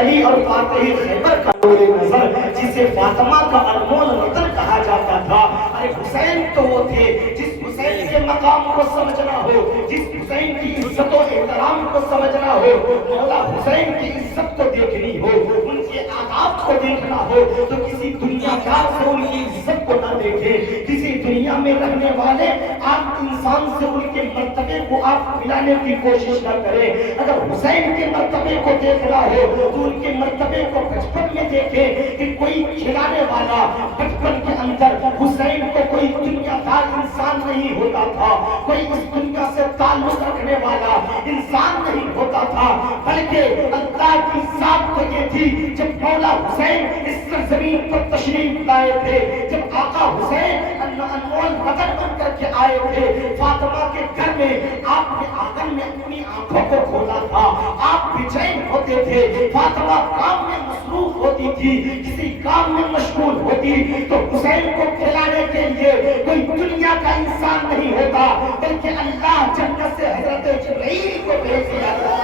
علی اور فاتح خیبر کا نور نظر جسے فاطمہ کا انمول رتن کہا جاتا تھا، ارے حسین تو وہ تھے جس حسین کے مقام کو سمجھنا ہو، جس حسین کی عزت و احترام کو سمجھنا ہو، مولا حسین کی عزت کو دیکھنی ہو، ان کے آداب کو دیکھنا ہو تو کسی دنیا دار سے ان کی عزت کو نہ دیکھیں، کسی دنیا میں رہنے والے آپ انسان سے ان کے مرتبے کو آپ ملانے کی کوشش نہ کریں۔ اگر حسین کے مرتبے کو دیکھنا ہو تو ان کے مرتبے کو بچپن میں دیکھیں کہ کوئی کھلانے والا بچپن کے اندر حسین کو کوئی دنیا دار انسان نہیں ہوتا تھا، کوئی اس دنیا سے تعلق رکھنے والا انسان نہیں ہوتا تھا، بلکہ اللہ کی ذات تو یہ تھی جب مولا حسین اس سرزمین پر تشریف لائے تھے، جب آقا حسین انمول بدن بن کر کے آئے تھے فاطمہ کے گھر میں، آپ نے آنگن میں اپنی آنکھوں کو کھولا تھا، آپ بے چین ہوتے تھے، فاطمہ کام میں مصروف ہوتی تھی، کسی کام میں مشغول ہوتی تو حسین کو کھلانے کے لیے کوئی دنیا کا انسان نہیں ہوتا بلکہ اللہ جنت سے حضرت جبرائیل کو بھیج دیا تھا۔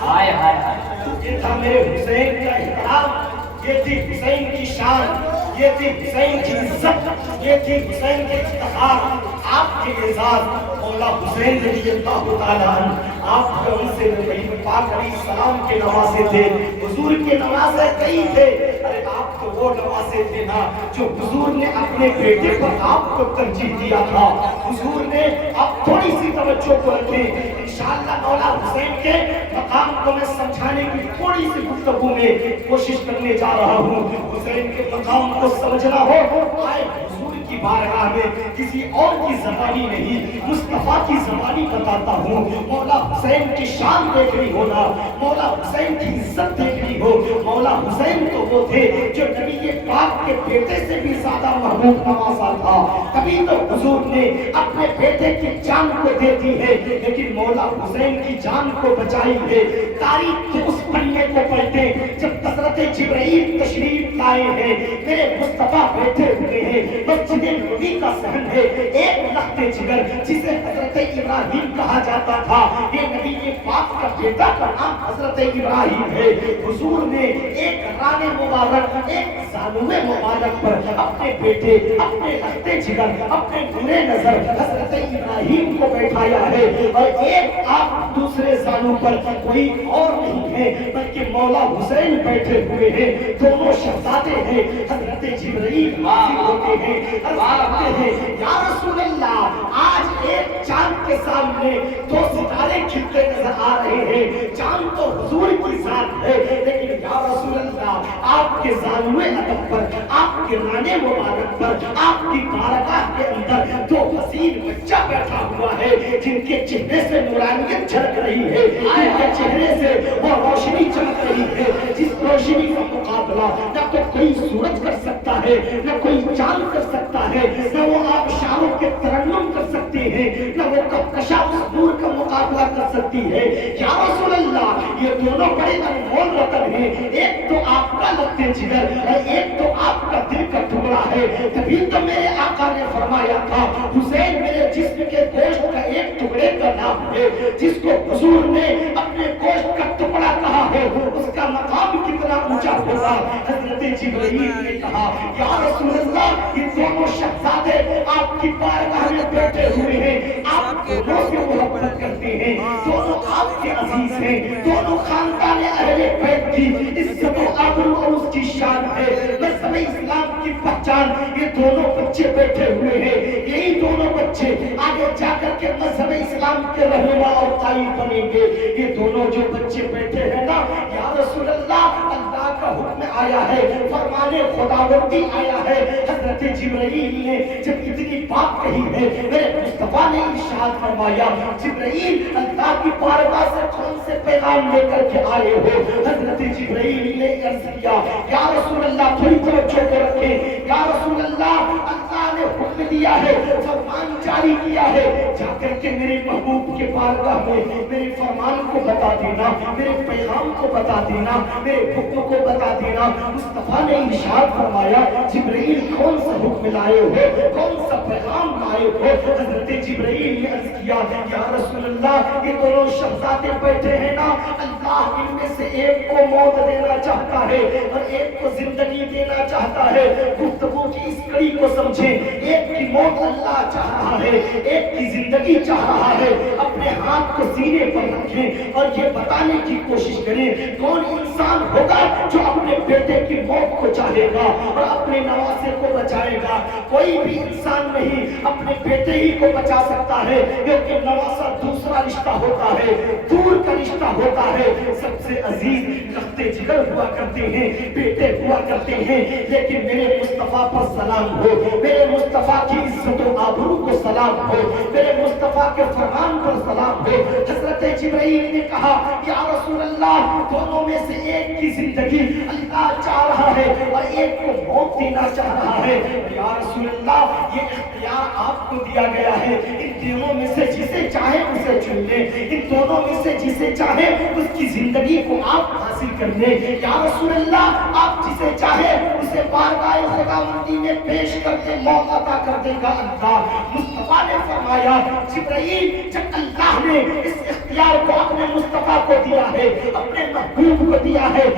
ہائے ہائے ہائے، یہ تھا میرے حسین کا احترام، یہ تھی حسین کی شان، یہ تھی حسین کی عزت، یہ تھی حسین کے افتخار، آپ کے اعزاز۔ مولا حسین رضی اللہ تعالیٰ عنہ آپ کے ان سے نبی پاک علیہ السلام کے نواسے تھے، حضور کے نواسے کئی تھے، ارے آپ تو وہ نواسے تھے نا جو حضور نے اپنے بیٹے پر آپ کو ترجیح دیا تھا، حضور نے آپ تھوڑی سی توجہ کو رکھیں، انشاءاللہ مولا حسین کے مقام کو میں سمجھانے کی تھوڑی سی گفتگو میں کوشش کرنے جا رہا ہوں۔ حسین کے مقام کو سمجھنا ہو آئے حضور کی بارگاہ میں، کسی اور کی زبانی نہیں، مصطفیٰ کی زبانی بتاتا ہوں۔ مولا حسین کی شان دیکھنی ہونا، مولا حسین کی عزت دیکھنی ہو، مولا حسین تو وہ تھے جو نبی پاک کے بیٹے سے بھی زیادہ محبوب نوازا تھا، تبھی تو حضور نے اپنے بیٹے کی جان کو دے دی ہے، لیکن مولا حسین کی جان کو بچائی ہے۔ تاریخ کے اس پنے کو پڑھتے جب حضرت جبرائیل تشریف لائے ہیں، میرے مصطفیٰ بیٹھے ہوئے ہیں، مسجد نبوی کا صحن ہے، ایک لخت جگر جسے حضرت ابراہیم کہا جاتا تھا، یہ نبی پاک کا بیٹا کا نام حضرت ابراہیم ہے۔ حضور نے ایک ران مبارک، ایک زانو مبارک پر اپنے بیٹے، اپنے لخت جگر، اپنے نور نظر حضرت ابراہیم کو بیٹھایا ہے، اور ایک آپ دوسرے زانو پر کوئی اور نہیں ہے بلکہ مولا حسین بیٹھے ہوئے ہیں، دونوں شہزادے ہیں، حضرت جبرائیل حاضر ہوتے ہیں، عرض کرتے ہیں یا رسول اللہ آج ایک چاند کے سامنے دو ستارے کھلتے نظر آ رہے ہیں، چاند تو حضور کی ذات ہے، لیکن یا رسول اللہ آپ کے زانوے ادب پر، آپ کے رانے مبارک پر، آپ کی بارگاہ کے اندر دو حسین بچہ بیٹھا ہوا ہے جن کے چہرے سے نورانیت جھلک رہی ہے، جن کے چہرے سے وہ روشنی چمک رہی ہے جس روشنی کا مقابلہ نہ تو کوئی سورج کر سکتا ہے، نہ کوئی چاند کر سکتا ہے، نہ وہ آبشاروں کے ترنم کر سکتے ہیں، نہ وہ کہکشاں اس نور کا مقابلہ کر سکتی ہے۔ یا رسول اللہ یہ دونوں بڑے انمول رتن ہیں، ایک تو آپ کا لخت جگر اور ایک تو آپ کا دل کا ٹکڑا ہے، تبھی تو میرے آقا نے فرمایا تھا حسین میرے جسم کے گوشت کا ایک ٹکڑے کا نام ہے، جس کو حضور نے اپنے گوشت کا ٹکڑا کہا ہے اس کا مقام کتنا اونچا ہوگا۔ حضرت جبرائیل نے کہا یا رسول اللہ یہ دونوں شہزادے آپ کی بارگاہ میں بیٹھے ہوئے ہیں، آپ دونوں سے محبت کرتے ہیں، دونوں آپ کے عزیز ہیں، دونوں خاندان اہل بیت کی عزت و آبرو اور اس کی شان ہے، مذہب اسلام کی پہچان، یہ دونوں بچے بیٹھے ہوئے ہیں، یہی دونوں بچے آگے جا کر کے مذہب اسلام کے رہنما اور قائد بنیں گے۔ یہ دونوں جو بچے بیٹھے ہیں نا یا رسول اللہ اللہ کا حکم آیا ہے، فرمان خداوندی آیا ہے، حضرت جبرائیل نے جب اتنی بات کہی ہے میرے مصطفیٰ نے ارشاد فرمایا جبرائیل اللہ کی بارگاہ سے کون سے پیغام لے کر کے آئے ہو؟ حضرت جبرائیل نے عرض کیا یا رسول اللہ تھوڑی توجہ کو رکھیں، یا رسول اللہ اللہ نے حکم دیا ہے، فرمان جاری کیا ہے، جا کر کے میرے محبوب کے بارگاہ میں میرے فرمان کو بتا دینا، میرے پیغام کو بتا دینا، میرے حکم کو بتا دینا۔ مصطفیٰ نے ارشاد فرمایا جبرائیل کون سا حکم لائے ہو، کون سا پیغام لائے ہو؟ حضرت جبرائیل نے عرض کیا یا رسول اللہ یہ دونوں شہزادے بیٹھے ہیں نا، اللہ ان میں سے ایک کو موت دینا چاہتا ہے اور ایک کو زندگی دینا چاہتا ہے۔ گفتگو کی اس کڑی کو سمجھیں، ایک کی موت اللہ چاہ رہا ہے، ایک کی زندگی چاہ رہا ہے۔ اپنے ہاتھ کو سینے پر رکھیں اور یہ بتانے کی کوشش کریں کون انسان ہوگا جو اپنے بیٹے کی موت کو چاہے گا اور اپنے نواسے کو بچائے گا۔ کوئی بھی انسان نہیں اپنے بیٹے ہی کو بچا سکتا ہے، کیونکہ نواسا دوسرا رشتہ ہوتا ہے، دور کا رشتہ ہوتا ہے۔ سب سے عزیز رختے جگر ہوا کرتے ہیں، بیٹے ہوا کرتے ہیں، لیکن میرے مصطفیٰ پر سلام ہو، میرے مصطفیٰ کی عزت و آبرو کو سلام ہو، میرے مصطفیٰ کے فرمان پر سلام ہو۔ حضرت جبرائیل نے کہا یا رسول اللہ دونوں میں سے ایک کی زندگی اللہ چاہ رہا ہے اور ایک کو موت دینا چاہ رہا ہے۔ یا رسول اللہ یہ اختیار آپ کو دیا گیا ہے، ان دونوں میں سے جسے چاہے اسے چن لیں، ان دونوں میں سے جسے چاہے اس کی زندگی کو آپ حاصل کر لیں۔ یا رسول اللہ آپ جسے چاہے اسے بارگاہ خداوندی میں پیش کر کے موت عطا کر دے گا اللہ۔ مصطفیٰ نے فرمایا جبرائیل جب اللہ نے اس اختیار کو اپنے مصطفیٰ کو دیا ہے، اپنے محبوب کو دیا ہے،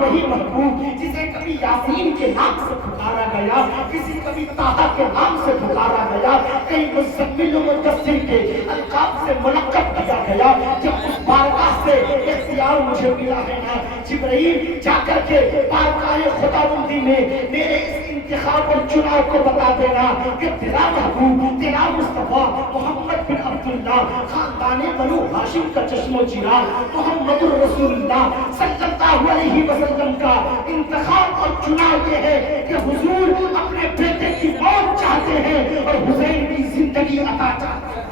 وہی محبوب جسے کبھی یاسین کے نام سے پکارا گیا، کسی کبھی طٰہٰ کے نام سے پکارا گیا، کئی مزمل و مدثر کے القاب سے ملقب کیا گیا، جب اس بارگاہ سے اختیار مجھے ملا ہے نا جبرائیل جا کر کے بارگاہ خداوندی میں میرے اس انتخاب اور چناؤ کو بتا دینا کہ تیرا محبوب، تیرا مصطفیٰ محمد بن عبداللہ خاندان بنو ہاشم کا چشم و چراغ محمد الرسول اللہ صلی اللہ علیہ وسلم کا انتخاب اور چناؤ یہ ہے کہ حضور اپنے بیٹے کی موت چاہتے ہیں اور حسین کی زندگی عطا چاہتے ہیں۔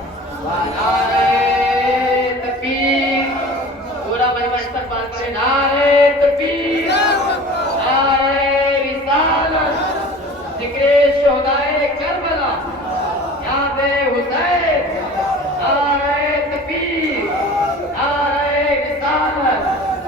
نعرے تکبیر، پورا مجمع استقبال کرے، نعرے تکبیر، نعرے رسالت، ذکر شہدائے کربلا، یاد حسین۔